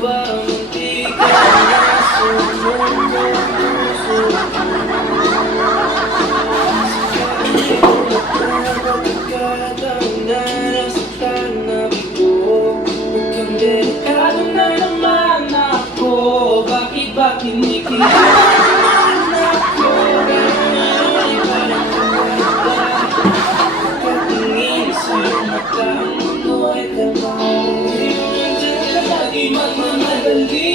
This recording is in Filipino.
ba mantika na sumundo puso? Pagkatang narasaktan na bigo, mukhang delikado na naman ako. Bakit ba kinikilaman ako? Gano'n parang kakaiba. Pagkatingin sa mata, ang mundo ay kalmaw. Di mo nandiyan ka lagi magmamadali.